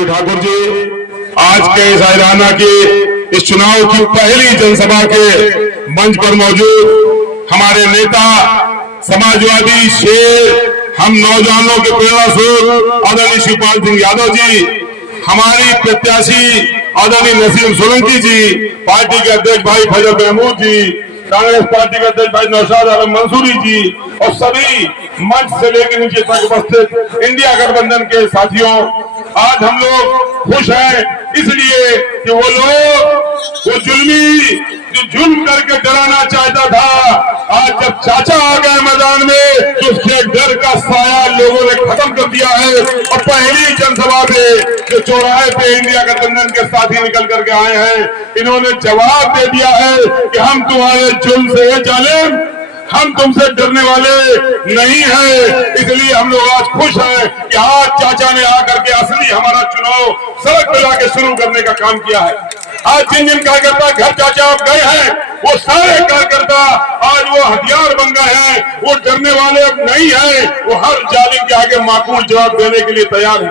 के ठाकुर जी, आज के सायराना के इस चुनाव की पहली जनसभा के मंच पर मौजूद हमारे नेता समाजवादी शेर, हम नौजवानों के प्रेरणा स्रोत आदरणीय शिवपाल सिंह यादव जी, हमारी प्रत्याशी आदरणीय नसीम सोलंकी जी, पार्टी के अध्यक्ष भाई फजल महमूद जी, कांग्रेस पार्टी के अध्यक्ष भाई नौशाद आलम मंसूरी जी और सभी मंच से लेकर नीचे तक उपस्थित इंडिया गठबंधन के साथियों, आज हम लोग खुश हैं इसलिए कि वो लोग वो जुल्मी जो जुल्म करके डराना चाहता था, आज जब चाचा आ गए मैदान में तो उसके डर का साया लोगों ने खत्म कर दिया है और पहली जनसभा में जो चौराहे पे इंडिया गठबंधन के साथी निकल करके आए हैं, इन्होंने जवाब दे दिया है कि हम तुम्हारे जुल्म से जालिम, हम तुमसे डरने वाले नहीं हैं। इसलिए हम लोग आज खुश हैं कि आज चाचा ने आकर के असली हमारा चुनाव सड़क पे लाके शुरू करने का काम किया है। आज जिन जिन कार्यकर्ता घर चाचा आप गए हैं, वो सारे कार्यकर्ता आज वो हथियार बन गए हैं, वो डरने वाले अब नहीं है, वो हर जालिम के आगे माकूल जवाब देने के लिए तैयार है।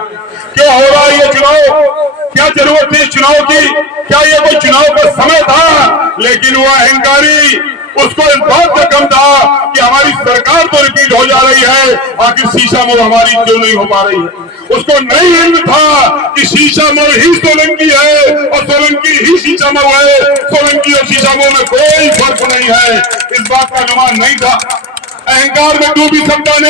क्यों हो रहा है ये चुनाव? क्या जरूरत थी इस चुनाव की? क्या ये कोई चुनाव का समय था? लेकिन वो अहंकारी, उसको इस बात का कम था कि हमारी सरकार तो रिपीट हो जा रही है, आखिर शीशा मोड़ हमारी क्यों नहीं हो पा रही है। उसको नहीं इल्म था कि शीशा मोड़ ही सोलंकी है और सोलंकी ही शीशा मोड़ है, सोलंकी और शीशा मोड़ में कोई फर्क नहीं है, इस बात का अनुमान नहीं था। अहंकार में डूबी सत्ता ने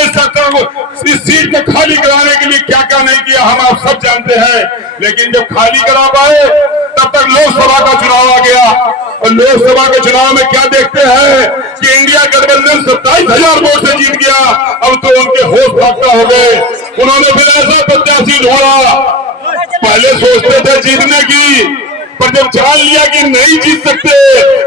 इस सीट को खाली कराने के लिए क्या क्या नहीं किया हम आप सब जानते हैं। लेकिन जब खाली करा पाए तब तक लोकसभा का चुनाव आ गया और लोकसभा के चुनाव में क्या देखते हैं कि इंडिया गठबंधन 27,000 वोट से जीत गया। अब तो उनके होश भागता हो गए। उन्होंने फिर ऐसा प्रत्याशी ढूंढा, पहले सोचते थे जीतने की, पर जब जान लिया कि नहीं जीत सकते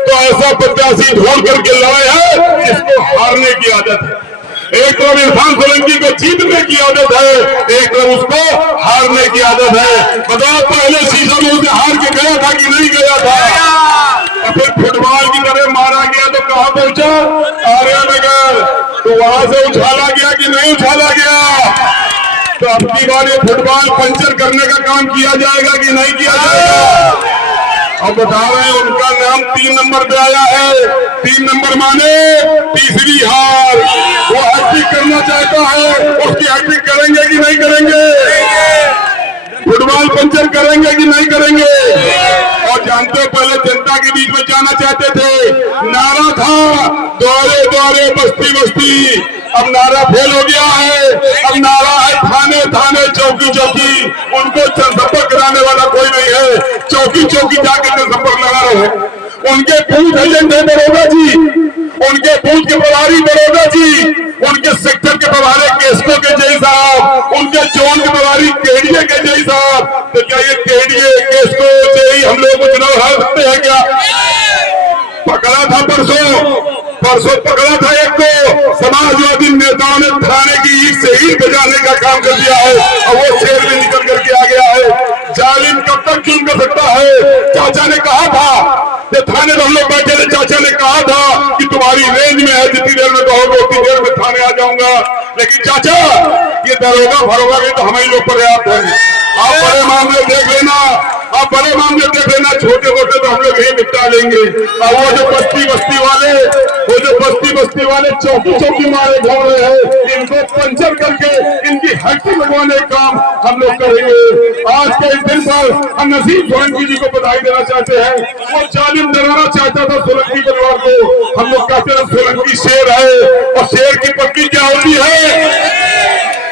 तो ऐसा प्रत्याशी ढूंढ करके लाए हैं जिसको हारने की आदत है। एक तरफ इरफान सोलंकी को जीतने की आदत है, एक तरफ उसको हारने की आदत है। बताओ पहले शीशा में उसे हार के गया था कि नहीं गया था? और फिर फुटबॉल की तरह मारा गया तो कहां पहुंचा? आर्यनगर। तो वहां से उछाला गया कि नहीं उछाला गया? तो अब की बार ये फुटबॉल पंचर करने का काम किया जाएगा कि नहीं किया जाएगा? अब बता रहे हैं उनका नाम 3 नंबर पे आया है। 3 नंबर माने तीसरी हार। वो हैट्रिक करना चाहता है, उसकी हैट्रिक करेंगे कि नहीं करेंगे? फुटबॉल पंचर करेंगे कि नहीं करेंगे? और जानते हो पहले जनता के बीच में जाना चाहते थे, नारा था द्वारे द्वारे बस्ती बस्ती, अब नारा फेल हो गया है। अब नारा है थाने थाने चौकी चौकी। उनको जनसंपर्क कराने वाला कोई नहीं है, चौकी चौकी जाके जनसंपर्क लगा रहे हैं। उनके बूथ एजेंट है दरोगा जी, उनके बूथ के प्रभारी दरोगा जी, उनके सेक्टर के प्रभारी केसको के जय साहब, उनके जोन के प्रभारी केडीए के जय साहब। तो क्या ये केडीए केसको जय हम लोगों को चुनाव हार सकते हैं क्या? पकड़ा था परसों पकड़ा था एक को, समाजवादी नेताओं ने थाने की ईंट से ईंट बजाने का काम कर दिया है और वो शेर में निकल करके आ गया है। जालिम कब तक जुल्म कर सकता है? चाचा ने कहा था, थाने में हम लोग बैठे थे, चाचा ने कहा था कि तुम्हारी रेंज में है, जितनी देर में कहोगे उतनी देर में थाने आ जाऊंगा। लेकिन चाचा ये दरोगा भरोगा भी तो हम ही लोग पर्याप्त हैं। आप बड़े मामले देख लेना, आप बड़े मामले देख लेना, छोटे मोटे तो हम लोग यही निपटा लेंगे। और वो जो बस्ती बस्ती वाले चौकी चौकी मारे घूम रहे हैं, इनको पंचर करके इनकी हड्डी लगवाने का काम हम लोग करेंगे। आज के इस दिन पर हम नसीम सोलंकी जी को बधाई देना चाहते हैं। वो जालिम डराना चाहता था सोलंकी परिवार को। हम लोग कहते हैं सोलंकी शेर है और शेर की पत्नी क्या होती है?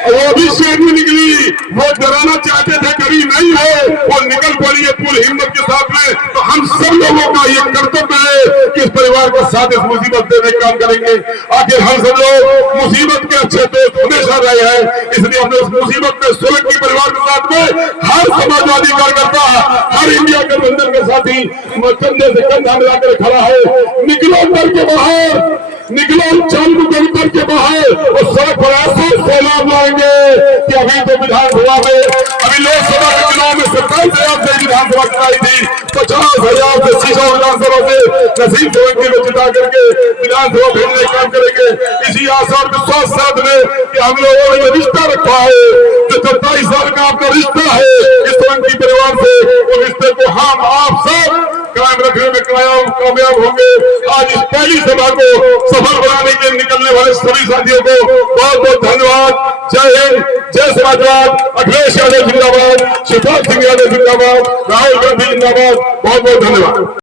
वो भी शेर में निकली। वो डराना चाहते थे, कभी नहीं है, वो निकल पड़ी है पूरी हिम्मत के साथ में। तो हम सब लोगों का ये कर्तव्य है कि इस परिवार को साथ इस मुसीबत देने का काम करेंगे। आखिर हम सब लोग मुसीबत के अच्छे दोस्त हमेशा रहे हैं, इसलिए हमने उस मुसीबत में सोलंकी परिवार के साथ में हर समाजवादी कार्यकर्ता, हर इंडिया गठबंधन के साथी कंधे से कंधा मिलाकर खड़ा है। निकलो डर के बाहर, निकलो चालू कर के बाहर और सड़क पर ऐसे सैलाब लाएंगे कि अभी तो विधानसभा में, अभी लोकसभा के चुनाव में 27,000 से विधानसभा चुनाई थी, 50,000 से शीशा विधानसभा से नसीम सोलंकी को जिता करके विधानसभा भेजने का काम करेंगे। इसी आशा और विश्वास साथ में कि हम लोगों ने रिश्ता रखा है जो 27 साल का आपका रिश्ता है इस सोलंकी परिवार से, उस रिश्ते को हम आप सब कायम रखने में कामयाब होंगे। आज इस पहली सभा को सफल बनाने के निकलने वाले सभी साथियों को बहुत बहुत धन्यवाद। जय हिंद, जय समाजवाद। अखिलेश यादव जिंदाबाद, शिवपाल सिंह यादव जिंदाबाद, राहुल गांधी जिंदाबाद। बहुत बहुत धन्यवाद।